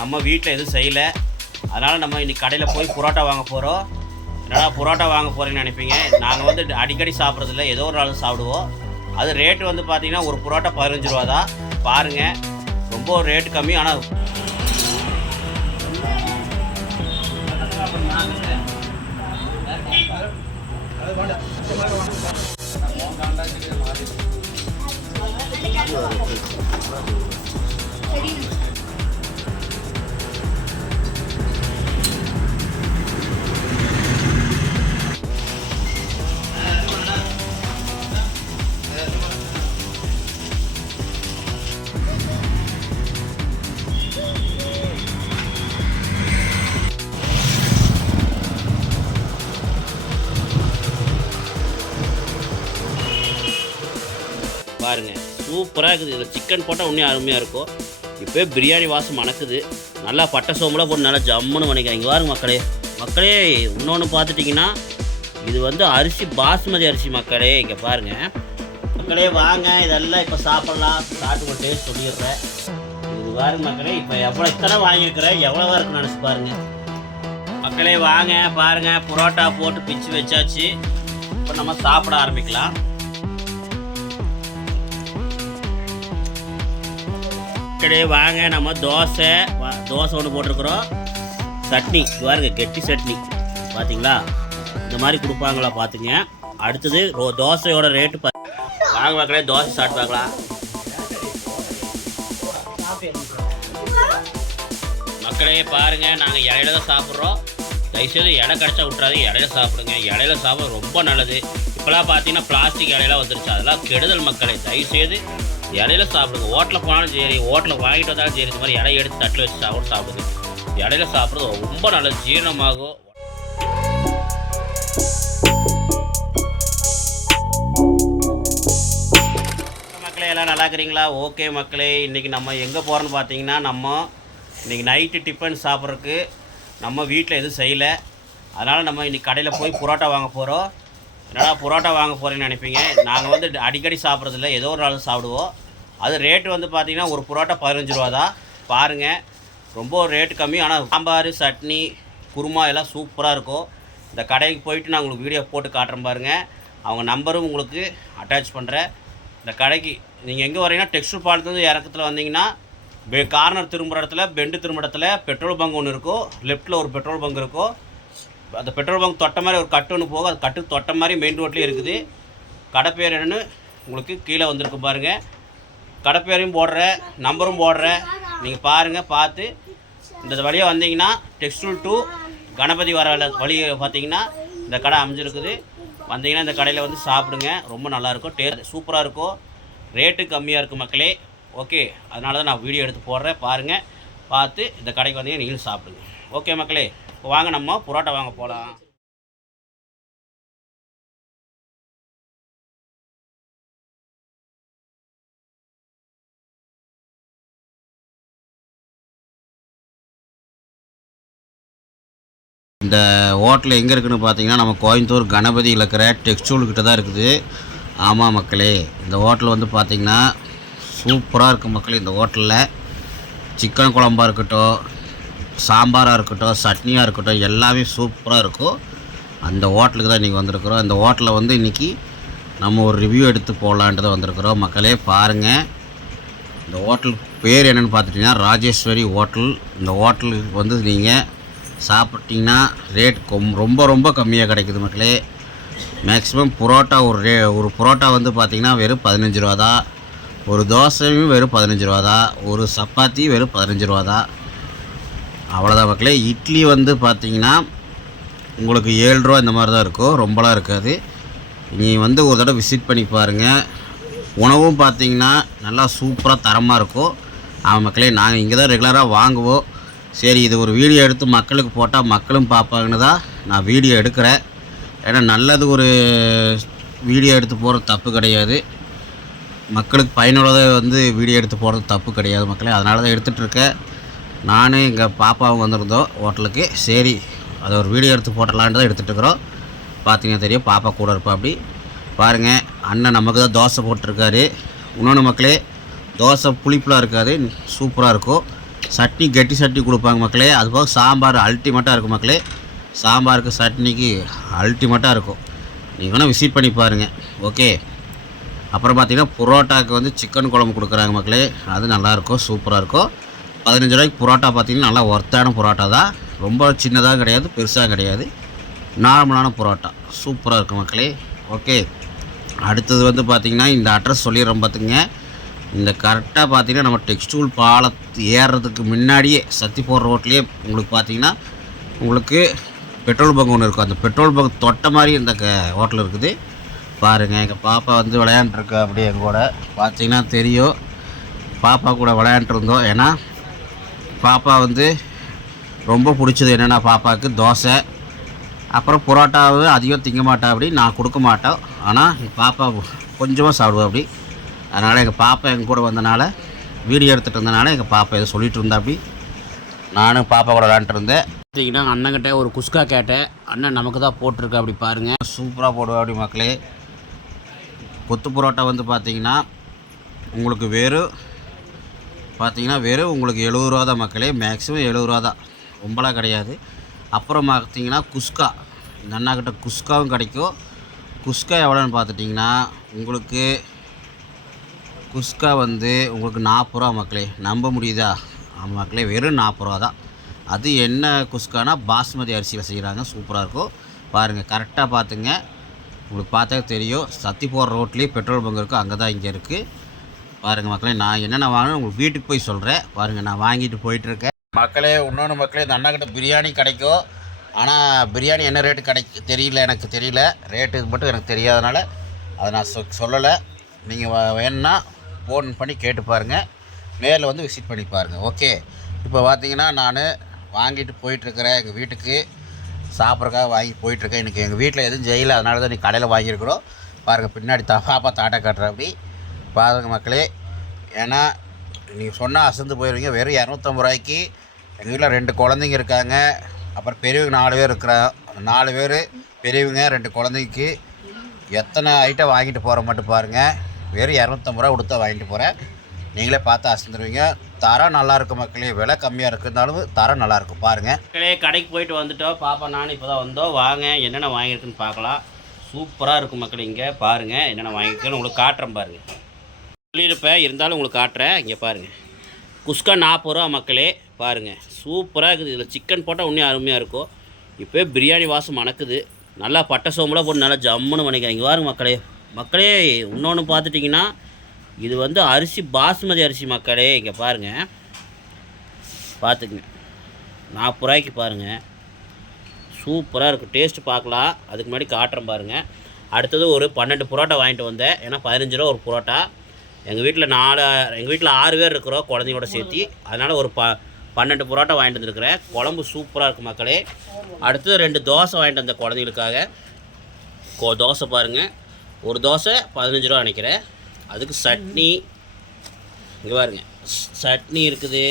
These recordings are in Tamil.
நம்ம வீட்டில் எதுவும் செய்யலை. அதனால் நம்ம இன்னைக்கு கடையில் போய் புரோட்டா வாங்க போகிறோம் என்னடா புரோட்டா வாங்க போகிறீங்கன்னு நினைப்பீங்க? நாங்கள் வந்து அடிக்கடி சாப்பிட்றதில்ல ஏதோ ஒரு நாள் சாப்பிடுவோம். அது ரேட்டு வந்து பார்த்தீங்கன்னா ஒரு புரோட்டா பதினஞ்சு ரூபா தான். பாருங்கள் ரொம்ப ரேட்டு கம்மி ஆனால் பாருங்க சூப்பராக இருக்குது. இதில் சிக்கன் போட்டால் இன்னும் அருமையாக இருக்கும். இப்போ பிரியாணி வாசம் மணக்குது. நல்லா பட்டை சோம்பெலாம் போட்டு நல்லா ஜம்முன்னு பண்ணிக்கிறேன் இங்கே பாருங்க மக்களே. மக்களே இன்னொன்று பார்த்துட்டிங்கன்னா இது வந்து அரிசி பாஸ்மதி அரிசி மக்களே. இங்கே பாருங்கள் மக்களே வாங்க. இதெல்லாம் இப்போ சாப்பிட்லாம். சாப்பிட்டு டேஸ்ட் சொல்லிடுறேன். இது பாருங்க மக்களே இப்போ எவ்வளோ இத்தனை வாங்கியிருக்கிறேன்? எவ்வளோவா இருக்குன்னு நினச்சி பாருங்கள் மக்களே வாங்க. பாருங்கள் புரோட்டா போட்டு பிச்சு வச்சாச்சு. இப்போ நம்ம சாப்பிட ஆரம்பிக்கலாம். மக்களே வாங்க நம்ம தோசை. தோசை ஒன்று போட்டிருக்கிறோம். சட்னி பாருங்க கெட்டி சட்னி. பார்த்தீங்களா இந்த மாதிரி கொடுப்பாங்களா பார்த்துங்க அடுத்தது ரோ- தோசையோட ரேட்டு பா வாங்க மக்களே தோசை ஸ்டார்ட் பார்க்கலாம். மக்களே பாருங்க நாங்கள் இடையில தான் சாப்பிட்றோம். தயவுசெய்து இடம் கிடச்சா விட்றாது இடையில சாப்பிடுங்க. இடையில சாப்பிட ரொம்ப நல்லது. இப்போலாம் பார்த்தீங்கன்னா பிளாஸ்டிக் இடையெல்லாம் வந்துருச்சு. அதெல்லாம் கெடுதல் மக்களே. தயவுசெய்து இடையில சாப்பிடுங்க. ஹோட்டலில் போனாலும் சரி ஹோட்டலில் வாங்கிட்டு வந்தாலும் சரி இந்த மாதிரி இடையை எடுத்து தட்டில் வச்சு சாப்பிட சாப்பிடுங்க. இடையில சாப்பிட்றது ரொம்ப நல்லது. ஜீரணமாகும். மக்களே எல்லாம் நல்லா இருக்கிறீங்களா? ஓகே மக்களே இன்றைக்கி நம்ம எங்கே போகிறோன்னு பார்த்தீங்கன்னா நம்ம இன்றைக்கி நைட்டு டிஃபன் சாப்பிட்றதுக்கு நம்ம வீட்டில் எதுவும் செய்யலை. அதனால் நம்ம இன்றைக்கி கடையில் போய் புரோட்டா வாங்க போகிறோம் என்னடா புரோட்டா வாங்க போகிறேன்னு நினைப்பீங்க? நாங்கள் வந்து அடிக்கடி சாப்பிட்றதில்ல. ஏதோ ஒரு நாள் சாப்பிடுவோம். அது ரேட்டு வந்து பார்த்தீங்கன்னா ஒரு புரோட்டா பதினஞ்சு ரூபா தான். பாருங்கள் ரொம்ப ரேட்டு கம்மி. ஆனால் சாம்பார் சட்னி குருமா எல்லாம் சூப்பராக இருக்கும். இந்த கடைக்கு போயிட்டு நான் உங்களுக்கு வீடியோ போட்டு காட்டுறேன் பாருங்கள் அவங்க நம்பரும் உங்களுக்கு அட்டாச் பண்ணுறேன் இந்த கடைக்கு நீங்கள் எங்கே வரீங்கன்னா டெக்ஸ்ட் பாலத்துலேருந்து இறக்கத்தில் வந்தீங்கன்னா பெ கார்னர் திரும்புகிற இடத்துல பெண்டு திரும்புற இடத்துல பெட்ரோல் பங்க் ஒன்று இருக்கும். லெஃப்ட்டில் ஒரு பெட்ரோல் பங்க் இருக்கும். அந்த பெட்ரோல் பங்க் தொட்ட மாதிரி ஒரு கட்டு ஒன்று போகும். அது கட்டு தொட்ட மாதிரி மெயின் ரோட்லேயே இருக்குது. கடை பேர் உங்களுக்கு கீழே வந்திருக்கு பாருங்கள் கடை பேரையும் போடுறேன் நம்பரும் போடுறேன் நீங்கள் பாருங்கள் பார்த்து. இந்த வழியாக வந்தீங்கன்னா டெக்ஸ்டூல் டு கணபதி வர வழி பார்த்தீங்கன்னா இந்த கடை அமைஞ்சிருக்குது. வந்தீங்கன்னா இந்த கடையில் வந்து சாப்பிடுங்க. ரொம்ப நல்லாயிருக்கும் டே சூப்பராக இருக்கும். ரேட்டு கம்மியாக இருக்கும் மக்களே. ஓகே அதனால தான் நான் வீடியோ எடுத்து போடுறேன். பாருங்கள் பார்த்து இந்த கடைக்கு வந்தீங்கன்னா நீங்களும் சாப்பிடுங்க. ஓகே மக்களே இப்போ வாங்க நம்ம புரோட்டா வாங்க போகலாம் இந்த ஹோட்டல் எங்கே இருக்குன்னு பார்த்தீங்கன்னா நம்ம கோயம்புத்தூர் கணபதியில் இருக்கிற டெக்ஸ்டூல் கிட்ட தான் இருக்குது. ஆமாம் மக்களே இந்த ஹோட்டல் வந்து பார்த்தீங்கன்னா சூப்பராக இருக்குது மக்களே இந்த ஹோட்டலில். சிக்கன் குழம்பாக இருக்கட்டும் சாம்பாராக இருக்கட்டும் சட்னியாக இருக்கட்டும் எல்லாமே சூப்பராக இருக்கும். அந்த ஹோட்டலுக்கு தான் இன்றைக்கி வந்திருக்கிறோம். அந்த ஹோட்டலில் வந்து இன்றைக்கி நம்ம ஒரு ரிவ்யூ எடுத்து போகலான்ட்டு தான் வந்திருக்கிறோம். மக்களே பாருங்கள் இந்த ஹோட்டல் பேர் என்னென்னு பார்த்துட்டிங்கன்னா ராஜேஸ்வரி ஹோட்டல். இந்த ஹோட்டலுக்கு வந்து நீங்கள் சாப்பிட்டீங்கன்னா ரேட் கொம் ரொம்ப ரொம்ப கம்மியாக கிடைக்குது மக்களே. மேக்ஸிமம் புரோட்டா ஒரு ரே ஒரு புரோட்டா வந்து பார்த்திங்கன்னா வெறும் பதினஞ்சு ரூபா தான் ஒரு தோசையும் வெறும் பதினஞ்சு ரூபா தான் ஒரு சப்பாத்தி வெறும் பதினஞ்சு ரூபா தான் அவ்வளோதான் மக்களே. இட்லி வந்து பார்த்தீங்கன்னா உங்களுக்கு ஏழு ரூபா இந்த மாதிரி தான் இருக்கும். ரொம்பலாம் இருக்காது. நீ வந்து ஒரு தடவை விசிட் பண்ணி பாருங்கள் உணவும் பார்த்தீங்கன்னா நல்லா சூப்பராக தரமாக இருக்கும். ஆமாம் மக்களே நாங்கள் இங்கே தான் ரெகுலராக வாங்குவோம். சரி இது ஒரு வீடியோ எடுத்து மக்களுக்கு போட்டால் மக்களும் பார்ப்பாங்கன்னு தான் நான் வீடியோ எடுக்கிறேன். ஏன்னா நல்லது ஒரு வீடியோ எடுத்து போகிறது தப்பு கிடையாது. மக்களுக்கு பயனுள்ளதாக வந்து வீடியோ எடுத்து போகிறது தப்பு கிடையாது மக்களே. அதனால தான் எடுத்துகிட்ருக்கேன் நானும் எங்கள் பாப்பாவும் வந்திருந்தோம் ஹோட்டலுக்கு. சரி அதை ஒரு வீடியோ எடுத்து போட்டலான்ட்டு தான் எடுத்துகிட்டு இருக்கிறோம் பார்த்தீங்கன்னா தெரியும் பாப்பா கூட இருப்பா அப்படி. பாருங்கள் அண்ணன் நமக்கு தான் தோசை போட்டிருக்காரு. இன்னொன்று மக்களே தோசை புளிப்புலாம் இருக்காது சூப்பராக இருக்கும். சட்னி கெட்டி சட்னி கொடுப்பாங்க மக்களே. அதுபோக சாம்பார் அல்டிமேட்டாக இருக்கும் மக்களே. சாம்பாருக்கு சட்னிக்கு அல்டிமேட்டாக இருக்கும். நீங்கள் வேணால் விசிட் பண்ணி பாருங்கள் ஓகே. அப்புறம் பார்த்தீங்கன்னா புரோட்டாவுக்கு வந்து சிக்கன் குழம்பு கொடுக்குறாங்க மக்களே. அது நல்லாயிருக்கும் சூப்பராக இருக்கும். பதினஞ்சு ரூபாய்க்கு புரோட்டா பார்த்தீங்கன்னா நல்லா ஒர்த்தான புரோட்டா தான். ரொம்ப சின்னதாக கிடையாது பெருசாக கிடையாது. நார்மலான புரோட்டா. சூப்பராக இருக்கும் மக்களே. ஓகே. அடுத்தது வந்து பார்த்திங்கன்னா இந்த அட்ரஸ் சொல்லிடுறோம் பார்த்துங்க இந்த கரெக்டாக பார்த்தீங்கன்னா நம்ம டெக்ஸ்டூல் பாலத்து ஏறுறதுக்கு முன்னாடியே சத்தி போடுற ரோட்லேயே உங்களுக்கு பார்த்தீங்கன்னா உங்களுக்கு பெட்ரோல் பங்க் ஒன்று இருக்கும். அந்த பெட்ரோல் பங்க் தொட்ட மாதிரி இந்த க ஹோட்டல் இருக்குது. பாருங்கள் எங்கள் பாப்பா வந்து விளையாண்டுருக்கா அப்படியே எங்கூட. கூட பார்த்தீங்கன்னா தெரியும். பாப்பா கூட விளையாண்டுருந்தோம். ஏன்னா பாப்பா வந்து ரொம்ப பிடிச்சது என்னென்னா பாப்பாவுக்கு தோசை அப்புறம் புரோட்டாவை அதிகம் திங்க மாட்டா அப்படி நான் கொடுக்க மாட்டோம் ஆனால் எங்கள் பாப்பா கொஞ்சமாக சாப்பிடுவா அப்படி. அதனால் எங்கள் பாப்பா எங்கள் கூட வந்தனால வீடியோ எடுத்துகிட்டு இருந்தனால எங்கள் பாப்பா இதை சொல்லிகிட்டு இருந்தா அப்படி. நானும் பாப்பா கூட விளாண்டுருந்தேன் பார்த்தீங்கன்னா அண்ணங்கிட்ட ஒரு குஸ்கா கேட்டேன். அண்ணன் நமக்கு தான் போட்டிருக்கா அப்படி பாருங்கள் சூப்பராக போடுவா அப்படி மக்களே. கொத்து புரோட்டா வந்து பார்த்திங்கன்னா உங்களுக்கு வெறும் பார்த்தீங்கன்னா வெறும் உங்களுக்கு எழுபது ரூபா தான் மக்களே மேக்ஸிமம் எழுபது ரூபா தான். ரொம்பலாம் கிடையாது. அப்புறம் பார்த்தீங்கன்னா குஸ்கா. இந்த அண்ணாக்கிட்ட குஸ்காவும் கிடைக்கும். குஸ்கா எவ்வளோன்னு பார்த்துட்டிங்கன்னா உங்களுக்கு குஸ்கா வந்து உங்களுக்கு நாற்பது ரூபா மக்களே. நம்ப முடியுதா? ஆமாம் மக்களே வெறும் நாற்பது ரூபா தான். அது என்ன குஸ்கானா பாஸ்மதி அரிசியில் செய்கிறாங்க சூப்பராக இருக்கும். பாருங்கள் கரெக்டாக பார்த்துங்க. உங்களுக்கு பார்த்தா தெரியும். சத்தி போகிற ரோட்லேயே பெட்ரோல் பங்க் இருக்கும். அங்கே தான் இங்கே இருக்குது பாருங்கள் மக்களே நான் என்னென்ன வாங்கணும் உங்களுக்கு வீட்டுக்கு போய் சொல்கிறேன் பாருங்கள் நான் வாங்கிட்டு போயிட்டுருக்கேன். மக்களே இன்னொன்று மக்களே இந்த அண்ணாக்கிட்ட பிரியாணி கிடைக்கும். ஆனால் பிரியாணி என்ன ரேட்டு கிடைக்கு தெரியல எனக்கு தெரியல. ரேட்டு மட்டும் எனக்கு தெரியாதனால அதை நான் சொ சொல்லலை. நீங்கள் வேணும்னா ஃபோன் பண்ணி கேட்டு பாருங்கள் நேரில் வந்து விசிட் பண்ணி பாருங்கள் ஓகே இப்போ பார்த்தீங்கன்னா நான் வாங்கிட்டு போயிட்டுருக்கிறேன் எங்கள் வீட்டுக்கு. சாப்பிட்றக்காக வாங்கி போயிட்டுருக்கேன். எனக்கு எங்கள் வீட்டில் எதுவும் செய்யலை. அதனால தான் நீ கடையில் வாங்கியிருக்கிறோம். பாருங்கள் பின்னாடி தா பாப்பா தாட்டா காட்டுற அப்படி. பாருங்க மக்களே. ஏன்னா நீங்கள் சொன்னால் அசந்து போயிடுவீங்க வெறும் இரநூத்தம்பது ரூபாய்க்கு எங்கள் வீட்டில் ரெண்டு குழந்தைங்க இருக்காங்க. அப்புறம் பெரியவங்க நாலு பேர் இருக்கிறோம் நாலு பேர் பெரியவங்க ரெண்டு குழந்தைக்கு எத்தனை ஐட்டம் வாங்கிட்டு போகிற மட்டும் பாருங்கள் வெறும் இரநூத்தம்பது ரூபா கொடுத்தா வாங்கிட்டு போகிறேன் நீங்களே பார்த்து அசந்துருவீங்க. தரம் நல்லாயிருக்கும் மக்களே. விலை கம்மியாக இருக்கிறதாலும் தரம் நல்லாயிருக்கும் பாருங்கள் மக்களே கடைக்கு போயிட்டு வந்துட்டோம். பாப்பா நான் இப்போ தான் வந்தோம். வாங்க என்னென்ன வாங்கியிருக்குன்னு பார்க்கலாம். சூப்பராக இருக்கும் மக்கள் இங்கே. பாருங்கள் என்னென்ன வாங்கியிருக்குன்னு உங்களுக்கு காட்டுறேன் பாருங்கள் சொல்லியிருப்பேன். இருந்தாலும் உங்களுக்கு காட்டுறேன். இங்கே பாருங்கள் குஸ்கா நாற்பது ரூபா மக்களே பாருங்கள் சூப்பராக இருக்குது. இதில் சிக்கன் போட்டால் இன்னும் அருமையாக இருக்கும். இப்போ பிரியாணி வாசம் மணக்குது. நல்லா பட்டை சோம்புலாம் போட்டு நல்லா ஜம்முன்னு பண்ணிக்கிறேன். இங்கே பாருங்க மக்களே. மக்களே இன்னொன்று பார்த்துட்டிங்கன்னா இது வந்து அரிசி பாஸ்மதி அரிசி மக்களே. இங்கே பாருங்கள் பார்த்துக்குங்க. நாற்பது ரூபாய்க்கு பாருங்கள் சூப்பராக இருக்கும். டேஸ்ட்டு பார்க்கலாம். அதுக்கு முன்னாடி காட்டுறேன் பாருங்கள் அடுத்தது ஒரு பன்னெண்டு புரோட்டா வாங்கிட்டு வந்தேன். ஏன்னா பதினஞ்சு ரூபா ஒரு புரோட்டா. எங்கள் வீட்டில் நாலு எங்கள் வீட்டில் ஆறு பேர் இருக்கிறோம் குழந்தையோட சேர்த்து. அதனால் ஒரு ப பன்னெண்டு புரோட்டா வாங்கிட்டு வந்துருக்கிறேன். குழம்பு சூப்பராக இருக்கும் மக்களே. அடுத்தது ரெண்டு தோசை வாங்கிட்டு வந்த குழந்தைகளுக்காக. கோ தோசை பாருங்கள் ஒரு தோசை பதினஞ்சு ரூபா நினைக்கிறேன். அதுக்கு சட்னி. இங்கே பாருங்க. சட்னி இருக்குது.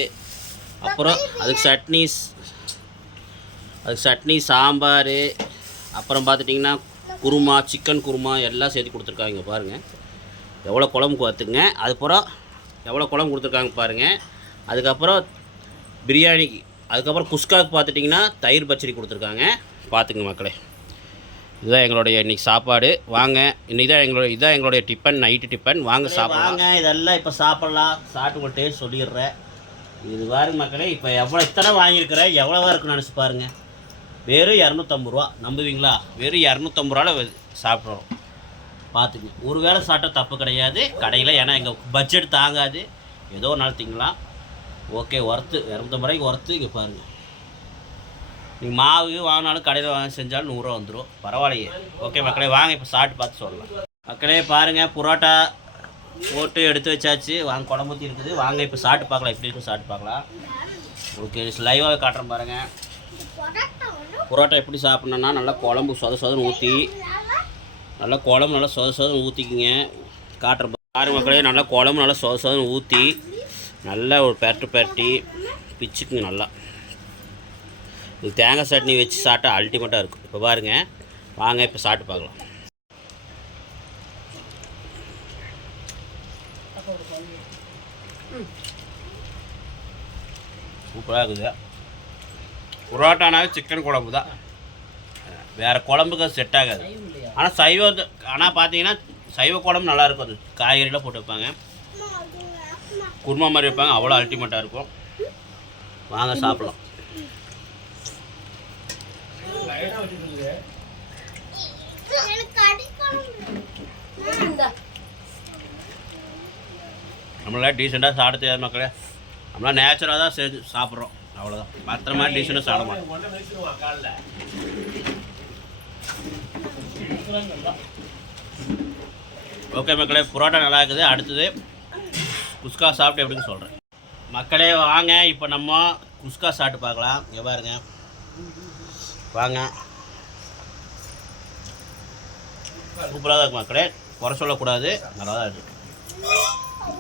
அப்புறம் அதுக்கு சட்னி அதுக்கு சட்னி சாம்பார். அப்புறம் பார்த்துட்டிங்கன்னா குருமா சிக்கன் குருமா எல்லாம் சேர்த்து கொடுத்துருக்காங்க பாருங்கள் எவ்வளோ குழம்பு பார்த்துங்க அதுக்கப்புறம் எவ்வளோ குழம்பு கொடுத்துருக்காங்க பாருங்கள் அதுக்கப்புறம் பிரியாணிக்கு அதுக்கப்புறம் குஸ்காவுக்கு பார்த்துட்டிங்கன்னா தயிர் பச்சடி கொடுத்துருக்காங்க. பார்த்துங்க மக்களே. இதுதான் எங்களுடைய இன்னைக்கு சாப்பாடு. வாங்க இன்னைக்கு தான் எங்களுடைய இதுதான் எங்களுடைய டிஃபன் நைட்டு டிஃபன். வாங்க சாப்பிடலாம். வாங்க இதெல்லாம் இப்போ சாப்பிட்லாம். சாப்பிட்டு டேஸ்ட் சொல்லிடுறேன். இது பாருங்க மக்களே இப்போ எவ்வளோ இத்தனை வாங்கியிருக்கிறேன் எவ்வளோவா இருக்குன்னு நினச்சி பாருங்கள் வெறும் இரநூத்தம்பது ரூபா. நம்புவீங்களா? வெறும் இரநூத்தம்பது ரூபாவில் சாப்பிட்றோம். பார்த்துங்க ஒரு வேளை சாப்பிட்டா தப்பு கிடையாது. கடையில் ஏன்னா எங்கள் பட்ஜெட் தாங்காது. ஏதோ ஒரு நாள் திங்கலாம். ஓகே ஒர்த்து இரநூத்தம்பது ரூபாய்க்கு ஒர்த்து இங்கே பாருங்கள் நீங்கள் மாவு வாங்கினாலும் கடையில் வாங்க செஞ்சாலும் நூறுரூவா வந்துடும் பரவாயில்லையே. ஓகே மக்களே வாங்க இப்போ சாப்பிட்டு பார்த்து சொல்லலாம். மக்களே பாருங்கள் புரோட்டா போட்டு எடுத்து வச்சாச்சு. வாங்க குழம்பு ஊற்றி இருக்குது. வாங்க இப்போ சாப்பிட்டு பார்க்கலாம். எப்படி இருக்கும் சாப்பிட்டு பார்க்கலாம். உங்களுக்கு லைவாக காட்டுறேன் பாருங்கள் புரோட்டா எப்படி சாப்பிட்ணுன்னா நல்லா குழம்பு சொத சொதன்னு ஊற்றி நல்லா குழம்பு நல்லா சொத சொதன்னு ஊற்றிக்கிங்க காட்டுற ஆறு மக்களே நல்லா குழம்பு நல்லா சொத சொதன்னு ஊற்றி நல்லா ஒரு பெரட்டு பெரட்டி பிச்சுக்குங்க நல்லா. இது தேங்காய் சட்னி வச்சு சாப்பிட்டா அல்டிமேட்டாக இருக்கும். இப்போ பாருங்கள் வாங்க இப்போ சாப்பிட்டு பார்க்கலாம். சூப்பராக இருக்குது. புரோட்டானாவே சிக்கன் குழம்பு தான் வேறு குழம்புக்கு அது செட் ஆகாது. ஆனால் சைவம் ஆனால் பார்த்தீங்கன்னா சைவ குழம்பு நல்லா இருக்கும். அது காய்கறிலாம் போட்டு வைப்பாங்க. குருமா மாதிரி வைப்பாங்க. அவ்வளோ அல்டிமேட்டாக இருக்கும். வாங்க சாப்பிடலாம். நம்மளாம் டீசெண்டாக சாப்பிட தெரியாது மக்களே. நம்மளாம் நேச்சுரலாக தான் செஞ்சு சாப்பிட்றோம். அவ்வளோதான் மற்ற மாதிரி டீசெண்டாக சாப்பிட மாட்டோம். ஓகே மக்களே புரோட்டா நல்லா இருக்குது அடுத்தது குஸ்கா சாப்பிட்டு எப்படின்னு சொல்கிறேன் மக்களே வாங்க. இப்போ நம்ம குஸ்கா சாப்பிட்டு பார்க்கலாம். இங்கே பாருங்க. வாங்க. சூப்பராக தான் இருக்கு மக்களே. குறை சொல்லக்கூடாது. நல்லா தான் இருக்குது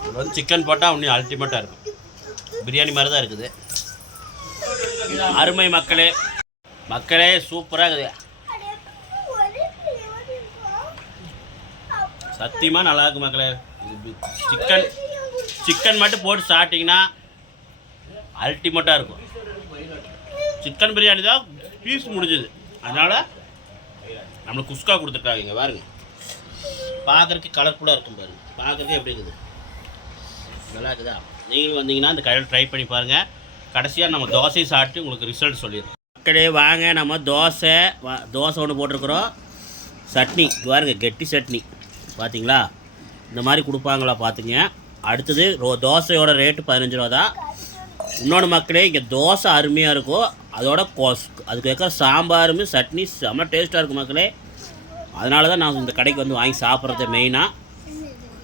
இது வந்து சிக்கன் போட்டால் இன்னும் அல்டிமேட்டாக இருக்கும். பிரியாணி மாதிரி தான் இருக்குது. அருமை மக்களே. மக்களே சூப்பராக இருக்குது. சத்தியமாக நல்லா இருக்கு மக்களே. சிக்கன் சிக்கன் மட்டும் போட்டு சாப்பிட்டிங்கன்னா அல்டிமேட்டாக இருக்கும். சிக்கன் பிரியாணி தான் பீஸ் முடிஞ்சுது. அதனால் நம்மளுக்கு குஸ்கா கொடுத்துருக்காங்க இங்கே பாருங்க. பார்க்குறதுக்கு கலர்ஃபுல்லாக இருக்கும் பாருங்க. பார்க்குறதுக்கு எப்படி இருக்குது? நல்லா இருக்குதா? நீங்களும் வந்தீங்கன்னா அந்த கடையில் ட்ரை பண்ணி பாருங்கள் கடைசியாக நம்ம தோசை சாப்பிட்டு உங்களுக்கு ரிசல்ட் சொல்லிடுறோம். மக்களே வாங்க. நம்ம தோசை வா- தோசை ஒன்று போட்டிருக்குறோம். சட்னி. பாருங்கள் கெட்டி சட்னி. பார்த்தீங்களா இந்த மாதிரி கொடுப்பாங்களா பார்த்துங்க அடுத்தது ரோ தோசையோட ரேட்டு பதினஞ்சு ரூபா தான். இன்னொன்று மக்களே இங்கே தோசை அருமையாக இருக்கும். அதோட கோஸ் அதுக்கு வைக்கிற சாம்பாருமே சட்னி செம்ம டேஸ்ட்டாக இருக்கும் மக்களே. அதனால தான் நான் இந்த கடைக்கு வந்து வாங்கி சாப்பிட்றது மெயினாக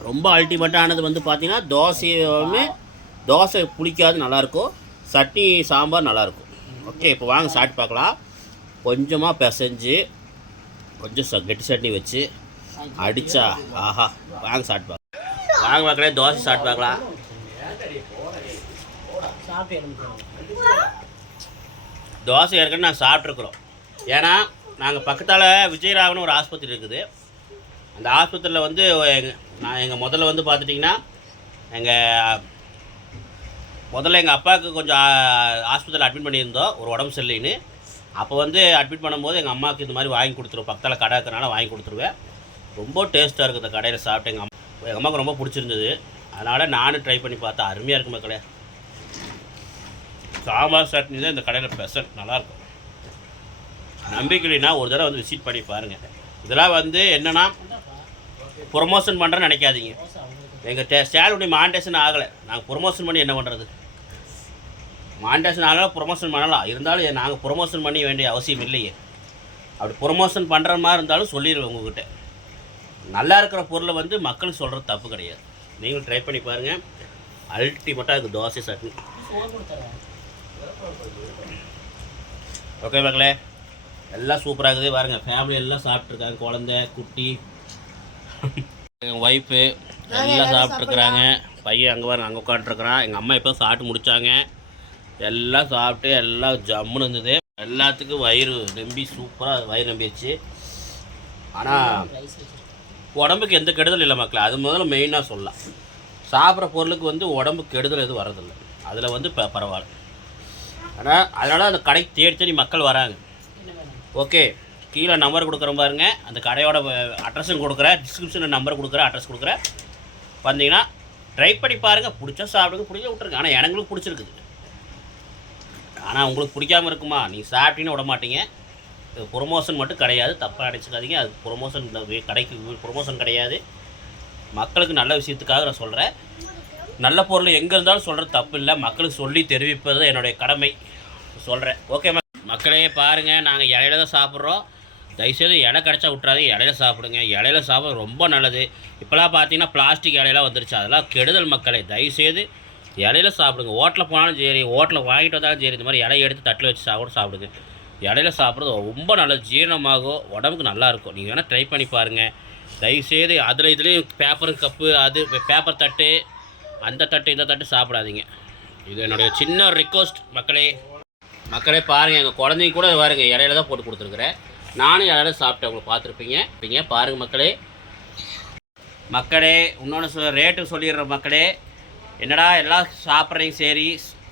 ரொம்ப அல்டிமேட்டானது வந்து பார்த்தீங்கன்னா தோசையுமே தோசை புளிக்காது நல்லாயிருக்கும் சட்னி சாம்பார் நல்லாயிருக்கும் ஓகே இப்போ வாங்க சாப்பிட்டு பார்க்கலாம். கொஞ்சமாக பிசைஞ்சு கொஞ்சம் ச கெட்டி சட்னி வச்சு அடிச்சா ஆஹா வாங்க சாப்பிட்டு பார்க்கலாம். வாங்க மக்களே தோசை சாப்பிட்டு பார்க்கலாம். தோசை ஏற்கனவே நாங்கள் சாப்பிட்ருக்குறோம் ஏன்னா நாங்கள் பக்கத்தால் விஜயராகவன் ஒரு ஆஸ்பத்திரி இருக்குது. அந்த ஆஸ்பத்திரியில் வந்து நான் எங்கள் முதல்ல வந்து பார்த்துட்டிங்கன்னா எங்கள் முதல்ல எங்கள் அப்பாவுக்கு கொஞ்சம் ஆஸ்பத்திரியில் அட்மிட் பண்ணியிருந்தோம். ஒரு உடம்பு சரியில்லைன்னு. அப்போ வந்து அட்மிட் பண்ணும்போது எங்கள் அம்மாவுக்கு இந்த மாதிரி வாங்கி கொடுத்துருவோம். பக்கத்தில் கடை இருக்கிறனால வாங்கி கொடுத்துருவேன். ரொம்ப டேஸ்ட்டாக இருக்குது இந்த கடையில் சாப்பிட்டு. எங்கள் அம்மா எங்கள் அம்மாவுக்கு ரொம்ப பிடிச்சிருந்தது. அதனால் நானும் ட்ரை பண்ணி பார்த்தேன் அருமையாக இருக்கு மக்களே சாம்பார் சட்னி தான் இந்த கடையில் ஸ்பெஷல் நல்லாயிருக்கும் நம்பிக்கைனா ஒரு தடவை வந்து விசிட் பண்ணி பாருங்கள் இதெல்லாம் வந்து என்னென்னா ப்ரொமோஷன் பண்ணுறேன்னு நினைக்காதீங்க. எங்கள் டே சேலுடைய மாண்டேஷன் ஆகலை. நாங்கள் ப்ரொமோஷன் பண்ணி என்ன பண்ணுறது மாண்டேஷன் ஆகலை ப்ரொமோஷன் பண்ணலாம். இருந்தாலும் நாங்கள் ப்ரொமோஷன் பண்ணி வேண்டிய அவசியம் இல்லையே. அப்படி ப்ரொமோஷன் பண்ணுற மாதிரி இருந்தாலும் சொல்லிடுவேன் உங்ககிட்ட. நல்லா இருக்கிற பொருளை வந்து மக்களுக்கு சொல்கிறது தப்பு கிடையாது. நீங்களும் ட்ரை பண்ணி பாருங்கள் அல்டிமேட்டாக இருக்குது தோசை சட்னி. ஓகே மக்களே எல்லாம் சூப்பராக இருக்குது. பாருங்கள் ஃபேமிலி எல்லாம் சாப்பிட்ருக்காங்க குழந்தை குட்டி எங்கள் ஒய்ஃபு எல்லாம் சாப்பிட்ருக்குறாங்க பையன் அங்கே பாருங்க அங்கே உட்காந்துருக்குறான் எங்கள் அம்மா இப்போ சாப்பிட்டு முடித்தாங்க எல்லாம் சாப்பிட்டு எல்லாம் ஜம்முன்னு இருந்தது. எல்லாத்துக்கும் வயிறு நம்பி சூப்பராக வயிறு நம்பிடுச்சு ஆனால் உடம்புக்கு எந்த கெடுதல் இல்லை மக்களே. அது முதல்ல மெயினாக சொல்லலாம். சாப்பிட்ற பொருளுக்கு வந்து உடம்பு கெடுதல் எதுவும் வரதில்லை அதில் வந்து இப்போ பரவாயில்ல. ஆனால் அதனால் அந்த கடை தேடி தேடி மக்கள் வராங்க. ஓகே கீழே நம்பர் கொடுக்குறேன் பாருங்க. அந்த கடையோட அட்ரஸும் கொடுக்குறேன் டிஸ்கிரிப்ஷனில் நம்பர் கொடுக்குறேன் அட்ரஸ் கொடுக்குறேன் வந்தீங்கன்னா ட்ரை பண்ணி பாருங்கள் பிடிச்சா சாப்பிடுங்க பிடிச்சா விட்ருங்க ஆனால் எனக்கு பிடிச்சிருக்குது. ஆனால் உங்களுக்கு பிடிக்காம இருக்குமா? நீங்கள் சாப்பிட்டீங்கன்னு விட மாட்டீங்க. ப்ரொமோஷன் மட்டும் கிடையாது. தப்பாக நினச்சிக்காதீங்க. அது ப்ரொமோஷன் கடைக்கு ப்ரொமோஷன் கிடையாது. மக்களுக்கு நல்ல விஷயத்துக்காக நான் சொல்கிறேன் நல்ல பொருள் எங்கே இருந்தாலும் சொல்கிறது தப்பு இல்லை மக்களுக்கு சொல்லி தெரிவிப்பது என்னுடைய கடமை. சொல்கிறேன் ஓகே மக்களே பாருங்கள் நாங்கள் இலையில தான் சாப்பிட்றோம். தயவுசெய்து இலை கிடச்சா விட்றாதீங்க இலையில சாப்பிடுங்க. இலையில சாப்பிட ரொம்ப நல்லது. இப்போலாம் பார்த்தீங்கன்னா பிளாஸ்டிக் இலையெல்லாம் வந்துருச்சு. அதெல்லாம் கெடுதல் மக்களே. தயவுசெய்து இலையில சாப்பிடுங்க. ஹோட்டலில் போனாலும் சரி ஹோட்டலில் வாங்கிட்டு வந்தாலும் சரி இந்த மாதிரி இலையை எடுத்து தட்டில் வச்சு சாப்பிட சாப்பிடுங்க. இடையில சாப்பிட்றது ரொம்ப நல்லது. ஜீரணமாகும் உடம்புக்கு நல்லாயிருக்கும் நீங்கள் வேணால் ட்ரை பண்ணி பாருங்கள் தயவுசெய்து அதில் இதுலேயும் பேப்பர் கப்பு அது பேப்பர் தட்டு அந்த தட்டு இந்த தட்டு சாப்பிடாதீங்க. இது என்னுடைய சின்ன ரிக்வஸ்ட் மக்களே. மக்களே பாருங்கள் எங்கள் குழந்தைங்க கூட பாருங்க இடையில தான் போட்டு கொடுத்துருக்குறேன். நானும் இடையில சாப்பிட்டேன் உங்களை பார்த்துருப்பீங்க. இருப்பீங்க பாருங்கள் மக்களே. மக்களே இன்னொன்று சொ ரேட்டு சொல்லிடுற மக்களே. என்னடா எல்லாம் சாப்பிட்றீங்க சரி.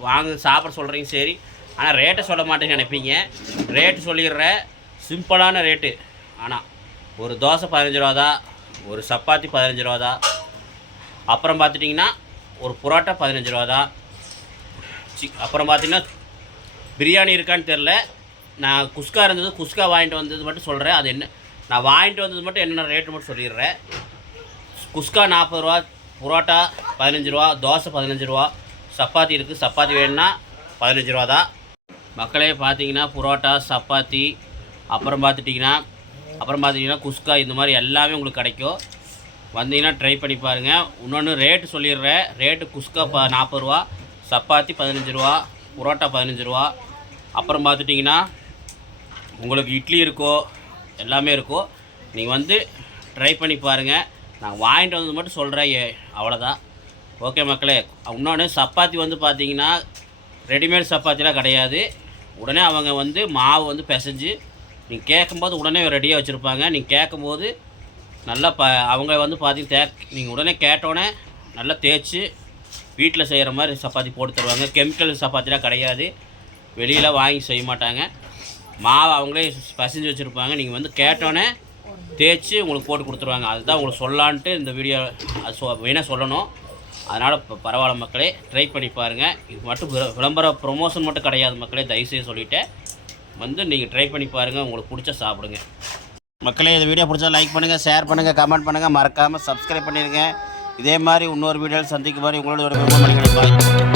வாங்க சாப்பிட சொல்கிறீங்க சரி. ஆனால் ரேட்டை சொல்ல மாட்டேன்னு நினைப்பீங்க. ரேட்டு சொல்லிடுறேன் சிம்பிளான ரேட்டு ஆனால் ஒரு தோசை பதினஞ்சு ரூபா தான் ஒரு சப்பாத்தி பதினஞ்சு ரூபா தான். அப்புறம் பார்த்துட்டிங்கன்னா ஒரு புரோட்டா பதினஞ்சு ரூபா தான். சிக் அப்புறம் பார்த்தீங்கன்னா பிரியாணி இருக்கான்னு தெரில நான் குஸ்கா இருந்தது குஸ்கா வாங்கிட்டு வந்தது மட்டும் சொல்கிறேன் அது என்ன நான் வாங்கிட்டு வந்தது மட்டும் என்னென்ன ரேட்டு மட்டும் சொல்லிடுறேன். குஸ்கா நாற்பது ரூபா புரோட்டா பதினஞ்சு ரூபா தோசை பதினஞ்சு ரூபா. சப்பாத்தி இருக்குது சப்பாத்தி வேணும்னா பதினஞ்சு ரூபா தான். மக்களே பார்த்தீங்கன்னா புரோட்டா சப்பாத்தி அப்புறம் பார்த்துட்டிங்கன்னா அப்புறம் பார்த்துட்டிங்கன்னா குஸ்கா இந்த மாதிரி எல்லாமே உங்களுக்கு கிடைக்கும். வந்தீங்கன்னா ட்ரை பண்ணி பாருங்கள் இன்னொன்று ரேட்டு சொல்லிடுறேன். ரேட்டு குஸ்கா ப நாற்பது ரூபா சப்பாத்தி பதினஞ்சு ரூபா புரோட்டா பதினஞ்சு ரூபா. அப்புறம் பார்த்துட்டிங்கன்னா உங்களுக்கு இட்லி இருக்கோ எல்லாமே இருக்கோ நீங்கள் வந்து ட்ரை பண்ணி பாருங்கள் நான் வாங்கிட்டு வந்தது மட்டும் சொல்கிறேன் ஏ அவ்வளோதான் ஓகே மக்களே இன்னொன்று சப்பாத்தி வந்து பார்த்தீங்கன்னா ரெடிமேட் சப்பாத்திலாம் கிடையாது. உடனே அவங்க வந்து மாவு வந்து பிசைஞ்சு நீங்கள் கேட்கும்போது உடனே ரெடியாக வச்சுருப்பாங்க. நீங்கள் கேட்கும்போது நல்லா ப அவங்க வந்து பார்த்தீங்க தே நீங்கள் உடனே கேட்டோடனே நல்லா தேய்ச்சி வீட்டில் செய்கிற மாதிரி சப்பாத்தி போட்டு தருவாங்க. கெமிக்கல் சப்பாத்திலாம் கிடையாது. வெளியில் வாங்கி செய்ய மாட்டாங்க. மாவு அவங்களே பசைஞ்சு வச்சுருப்பாங்க. நீங்கள் வந்து கேட்டோடனே தேய்ச்சி உங்களுக்கு போட்டு கொடுத்துருவாங்க. அதுதான் உங்களுக்கு சொல்லலான்ட்டு இந்த வீடியோ அது சொ வேணால் சொல்லணும்? அதனால் இப்போ பரவாயில்ல மக்களே. ட்ரை பண்ணி பாருங்கள் இது மட்டும் விளம்பர ப்ரொமோஷன் மட்டும் கிடையாது மக்களே. தயவுசெய்து சொல்லிவிட்டேன் வந்து நீங்கள் ட்ரை பண்ணி பாருங்கள் உங்களுக்கு பிடிச்ச சாப்பிடுங்க. மக்களே இந்த வீடியோ பிடிச்சா லைக் பண்ணுங்கள் ஷேர் பண்ணுங்கள் கமெண்ட் பண்ணுங்கள் மறக்காமல் சப்ஸ்கிரைப் பண்ணிடுங்க. இதே மாதிரி இன்னொரு வீடியோவில் சந்திக்கும் மாதிரி உங்களோட ஒரு விருப்பம் பண்ணிக்கிறேன்